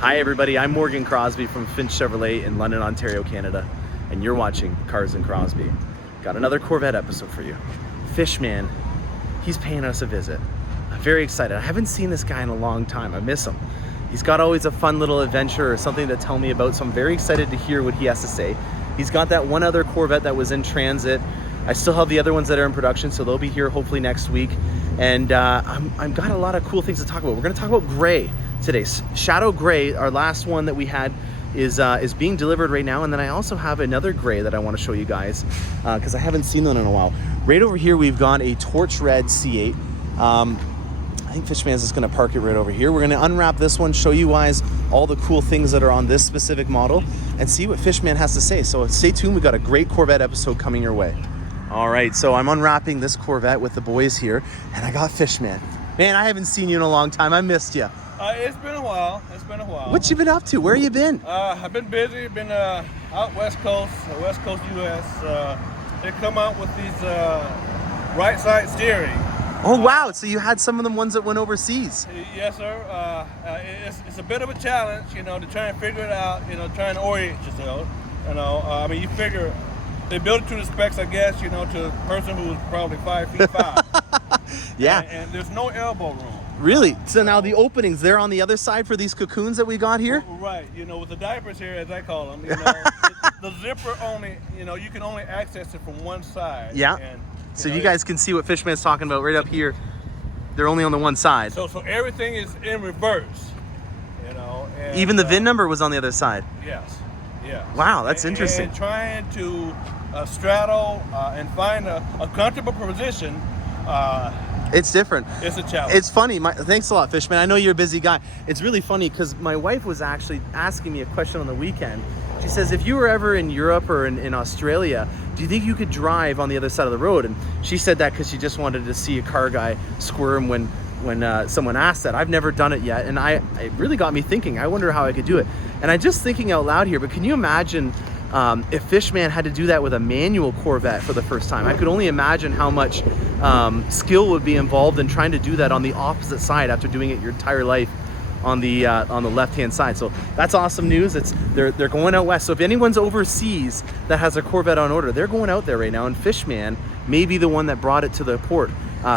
Hi everybody, I'm Morgan Crosby from Finch Chevrolet in London, Ontario, Canada, and you're watching Cars and Crosby. Got another Corvette episode for you. Fishman, he's paying us a visit. I'm very excited. I haven't seen this guy in a long time. I miss him. He's got always a fun little adventure or something to tell me about, so I'm very excited to hear what he has to say. He's got that one other Corvette that was in transit. I still have the other ones that are in production, so they'll be here hopefully next week. And I've got a lot of cool things to talk about. We're gonna talk about gray today. Shadow Gray, our last one that we had, is being delivered right now. And then I also have another gray that I wanna show you guys because I haven't seen them in a while. Right over here, we've got a torch red C8. I think Fishman's just gonna park it right over here. We're gonna unwrap this one, show you guys all the cool things that are on this specific model and see what Fishman has to say. So stay tuned, we got a great Corvette episode coming your way. All right, so I'm unwrapping this Corvette with the boys here, and I got Fishman. Man, I haven't seen you in a long time. I missed you. It's been a while. What you been up to? Where you been? I've been busy. Been out West Coast U.S. They come out with these right side steering. Oh wow! So you had some of the ones that went overseas. Yes, sir. It's a bit of a challenge, to try and figure it out. Trying to orient yourself. I mean, you figure. They built it to the specs, I guess, to a person who was probably 5'5". Yeah. And there's no elbow room. Really? So now the openings, they're on the other side for these cocoons that we got here? Right. With the diapers here, as I call them, the zipper only, you can only access it from one side. Yeah. And, so you guys can see what Fishman's talking about right up here. They're only on the one side. So everything is in reverse, And, even the VIN number was on the other side? Yes. Yeah. Wow, that's interesting. And trying to straddle and find a comfortable position. It's different. It's a challenge. It's funny. Thanks a lot, Fishman. I know you're a busy guy. It's really funny because my wife was actually asking me a question on the weekend. She says, if you were ever in Europe or in Australia, do you think you could drive on the other side of the road? And she said that because she just wanted to see a car guy squirm when someone asked that. I've never done it yet, and it really got me thinking. I wonder how I could do it. And I'm just thinking out loud here, but can you imagine if Fishman had to do that with a manual Corvette for the first time? I could only imagine how much skill would be involved in trying to do that on the opposite side after doing it your entire life on the left-hand side. So that's awesome news. They're going out west. So if anyone's overseas that has a Corvette on order, they're going out there right now, and Fishman may be the one that brought it to the port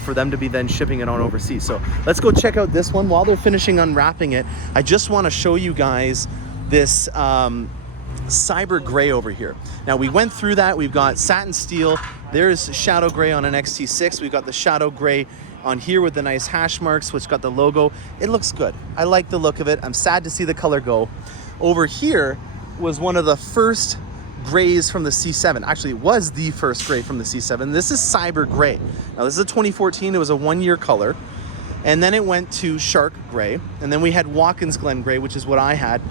for them to be then shipping it on overseas. So let's go check out this one. While they're finishing unwrapping it, I just want to show you guys this Cyber Gray over here. Now we went through that. We've got satin steel. There's Shadow Gray on an XT6. We've got the Shadow Gray on here with the nice hash marks, which got the logo. It looks good. I like the look of it. I'm sad to see the color go. Over here was one of the first grays from the C7. Actually, it was the first gray from the C7. This is Cyber Gray. Now this is a 2014. It was a 1-year color. And then it went to Shark Gray. And then we had Watkins Glen Gray, which is what I had.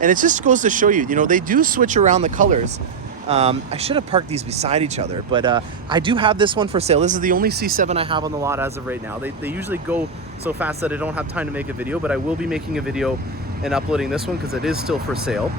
And it just goes to show you, they do switch around the colors. I should have parked these beside each other, but I do have this one for sale. This is the only C7 I have on the lot as of right now. They usually go so fast that I don't have time to make a video, but I will be making a video and uploading this one because it is still for sale.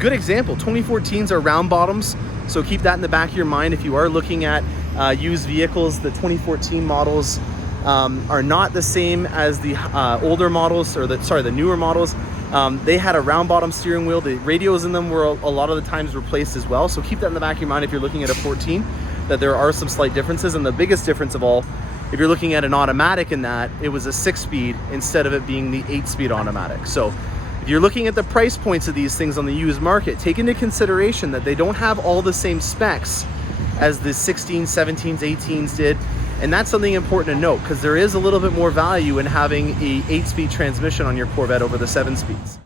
Good example, 2014s are round bottoms, so keep that in the back of your mind if you are looking at used vehicles. The 2014 models are not the same as the older models, or the newer models. They had a round bottom steering wheel. The radios in them were a lot of the times replaced as well. So keep that in the back of your mind if you're looking at a 14, that there are some slight differences. And the biggest difference of all, if you're looking at an automatic in that, it was a 6-speed instead of it being the 8-speed automatic. So if you're looking at the price points of these things on the used market, take into consideration that they don't have all the same specs as the 16s, 17s, 18s did. And that's something important to note because there is a little bit more value in having a 8-speed transmission on your Corvette over the 7 speeds.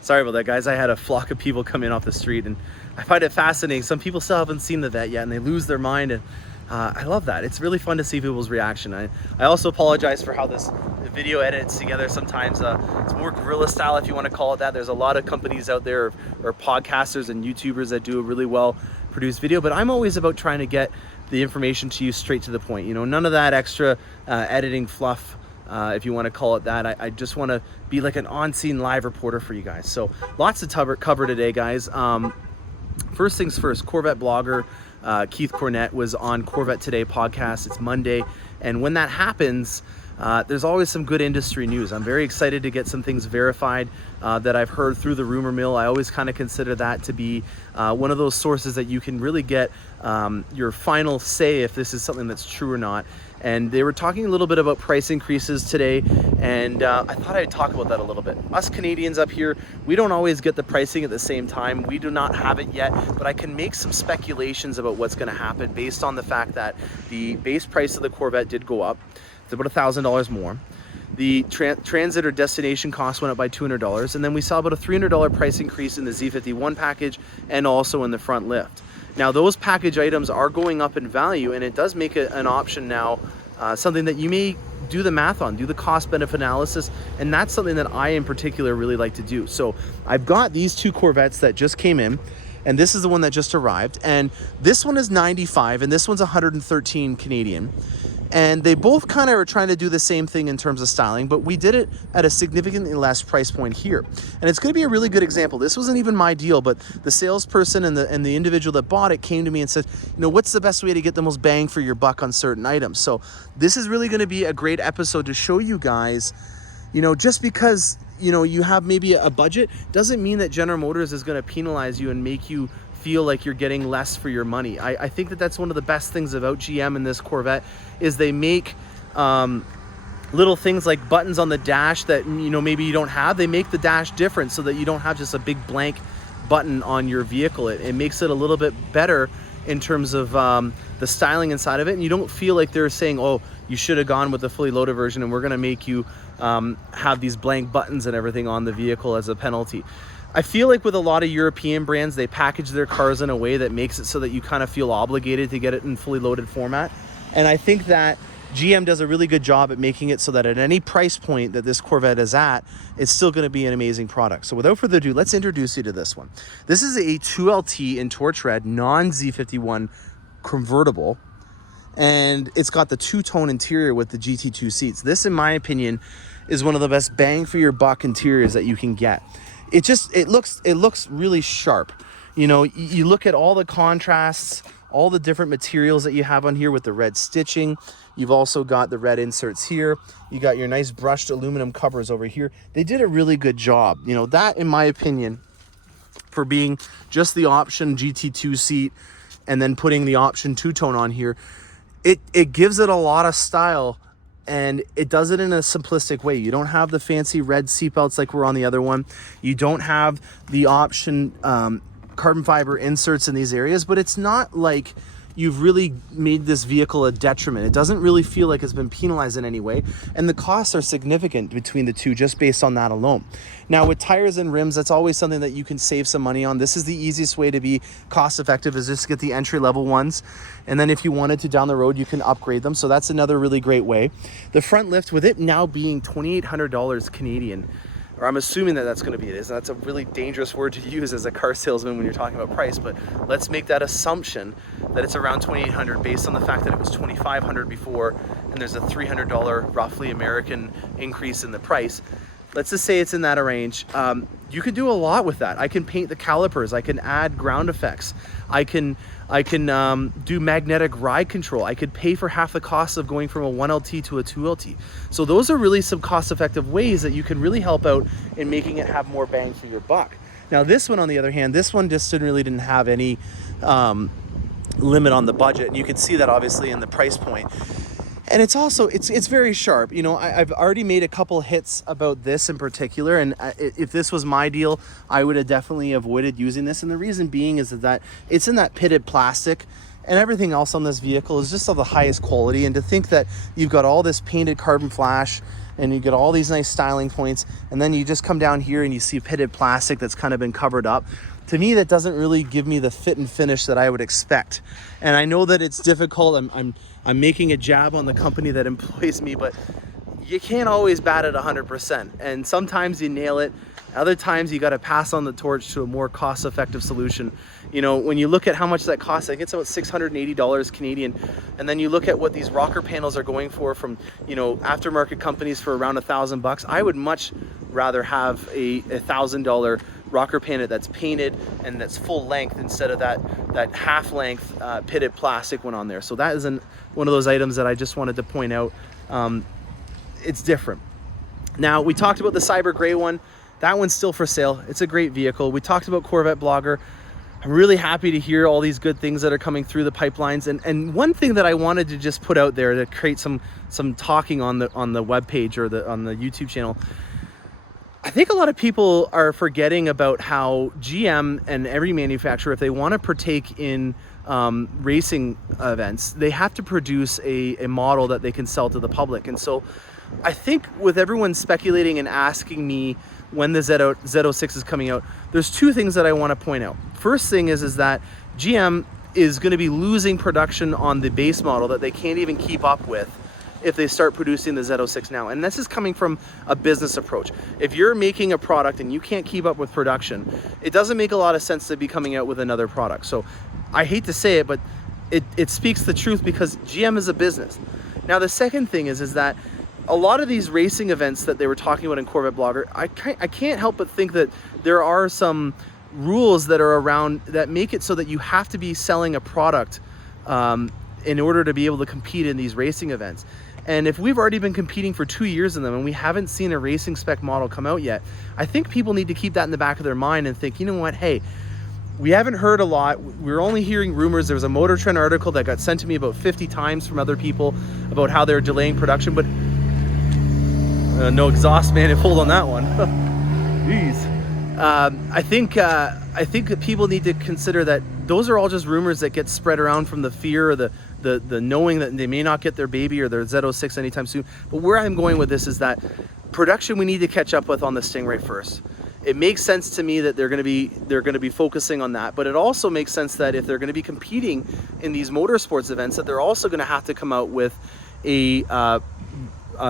Sorry about that, guys. I had a flock of people come in off the street, and I find it fascinating. Some people still haven't seen the Vette yet, and they lose their mind, and I love that. It's really fun to see people's reaction. I also apologize for how this video edits together. Sometimes it's more guerrilla style, if you want to call it that. There's a lot of companies out there, or podcasters and YouTubers that do a really well produced video, but I'm always about trying to get the information to you straight to the point. None of that extra editing fluff, if you want to call it that. I just want to be like an on-scene live reporter for you guys. So lots to cover today, guys. First things first, Corvette blogger Keith Cornett was on Corvette Today podcast. It's Monday, and when that happens, there's always some good industry news. I'm very excited to get some things verified that I've heard through the rumor mill. I always kind of consider that to be one of those sources that you can really get your final say if this is something that's true or not. And they were talking a little bit about price increases today, and I thought I'd talk about that a little bit. Us Canadians up here, we don't always get the pricing at the same time. We do not have it yet, but I can make some speculations about what's going to happen based on the fact that the base price of the Corvette did go up. It's about $1,000 more. The transit or destination cost went up by $200, and then we saw about a $300 price increase in the Z51 package and also in the front lift. Now those package items are going up in value, and it does make an option now, something that you may do the math on, do the cost benefit analysis, and that's something that I in particular really like to do. So I've got these two Corvettes that just came in, and this is the one that just arrived, and this one is 95 and this one's 113 Canadian. And they both kind of are trying to do the same thing in terms of styling, but we did it at a significantly less price point here. And it's going to be a really good example. This wasn't even my deal, but the salesperson and the individual that bought it came to me and said, you know, what's the best way to get the most bang for your buck on certain items? So this is really going to be a great episode to show you guys, you know, just because, you know, you have maybe a budget doesn't mean that General Motors is going to penalize you and make you feel like you're getting less for your money. I think that that's one of the best things about GM and this Corvette is they make little things like buttons on the dash that, you know, maybe you don't have. They make the dash different so that you don't have just a big blank button on your vehicle. It makes it a little bit better in terms of the styling inside of it, and you don't feel like they're saying, oh, you should have gone with the fully loaded version and we're going to make you have these blank buttons and everything on the vehicle as a penalty. I feel like with a lot of European brands, they package their cars in a way that makes it so that you kind of feel obligated to get it in fully loaded format. And I think that GM does a really good job at making it so that at any price point that this Corvette is at, it's still going to be an amazing product. So without further ado, let's introduce you to this one. This is a 2LT in torch red, non-Z51 convertible. And it's got the two-tone interior with the GT2 seats. This, in my opinion, is one of the best bang for your buck interiors that you can get. It looks really sharp. You know, you look at all the contrasts, all the different materials that you have on here with the red stitching. You've also got the red inserts here. You got your nice brushed aluminum covers over here. They did a really good job. You know, that, in my opinion, for being just the option GT2 seat and then putting the option two-tone on here, it gives it a lot of style. And it does it in a simplistic way. You don't have the fancy red seatbelts like we're on the other one. You don't have the option carbon fiber inserts in these areas, but it's not like you've really made this vehicle a detriment. It doesn't really feel like it's been penalized in any way. And the costs are significant between the two just based on that alone. Now with tires and rims, that's always something that you can save some money on. This is the easiest way to be cost effective, is just get the entry level ones. And then if you wanted to down the road, you can upgrade them. So that's another really great way. The front lift, with it now being $2,800 Canadian, or I'm assuming that that's going to be it. That's a really dangerous word to use as a car salesman when you're talking about price, but let's make that assumption that it's around $2,800 based on the fact that it was $2,500 before, and there's a $300 roughly American increase in the price. Let's just say it's in that range. You could do a lot with that. I can paint the calipers. I can add ground effects. I can do magnetic ride control. I could pay for half the cost of going from a 1LT to a 2LT. So those are really some cost-effective ways that you can really help out in making it have more bang for your buck. Now this one, on the other hand, this one just didn't have any limit on the budget, and you can see that obviously in the price point. And it's also, it's very sharp. You know, I've already made a couple hits about this in particular, and if this was my deal, I would have definitely avoided using this. And the reason being is that it's in that pitted plastic, and everything else on this vehicle is just of the highest quality. And to think that you've got all this painted carbon flash, and you get all these nice styling points, and then you just come down here and you see pitted plastic that's kind of been covered up. To me, that doesn't really give me the fit and finish that I would expect. And I know that it's difficult. I'm making a jab on the company that employs me, but you can't always bat it 100%. And sometimes you nail it. Other times you got to pass on the torch to a more cost-effective solution. You know, when you look at how much that costs, I think it's about $680 Canadian. And then you look at what these rocker panels are going for from, you know, aftermarket companies for around $1,000. I would much rather have a $1,000 rocker panel that's painted and that's full length instead of that half length pitted plastic one on there. So that is one of those items that I just wanted to point out. it's different. Now, we talked about the Cyber Gray one. That one's still for sale. It's a great vehicle. We talked about Corvette Blogger. I'm really happy to hear all these good things that are coming through the pipelines. And one thing that I wanted to just put out there to create some talking on the webpage or on the YouTube channel. I think a lot of people are forgetting about how GM and every manufacturer, if they want to partake in racing events, they have to produce a model that they can sell to the public. And so I think with everyone speculating and asking me when the Z06 is coming out, there's two things that I want to point out. First thing is that GM is going to be losing production on the base model that they can't even keep up with if they start producing the Z06 now. And this is coming from a business approach. If you're making a product and you can't keep up with production, it doesn't make a lot of sense to be coming out with another product. So I hate to say it, but it speaks the truth because GM is a business. Now, the second thing is that a lot of these racing events that they were talking about in Corvette Blogger, I can't help but think that there are some rules that are around that make it so that you have to be selling a product in order to be able to compete in these racing events. And if we've already been competing for 2 years in them and we haven't seen a racing spec model come out yet, I think people need to keep that in the back of their mind and think, you know what, hey, we haven't heard a lot. We're only hearing rumors. There was a Motor Trend article that got sent to me about 50 times from other people about how they're delaying production, but no exhaust manifold on that one. Jeez. I think that people need to consider that those are all just rumors that get spread around from the fear or the knowing that they may not get their baby or their Z06 anytime soon. But where I'm going with this is that production we need to catch up with on the Stingray first. It makes sense to me that they're going to be focusing on that, but it also makes sense that if they're going to be competing in these motorsports events, that they're also going to have to come out with a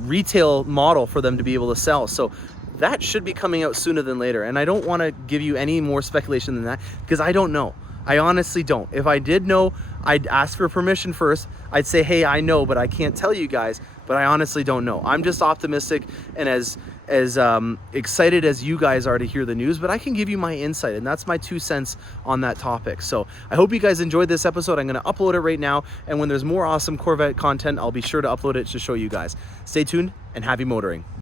retail model for them to be able to sell. So that should be coming out sooner than later. And I don't want to give you any more speculation than that because I don't know. I honestly don't. If I did know, I'd ask for permission first. I'd say, hey, I know, but I can't tell you guys. But I honestly don't know. I'm just optimistic and as excited as you guys are to hear the news, but I can give you my insight, and that's my 2 cents on that topic. So I hope you guys enjoyed this episode. I'm going to upload it right now, and when there's more awesome Corvette content, I'll be sure to upload it to show you guys. Stay tuned and happy motoring.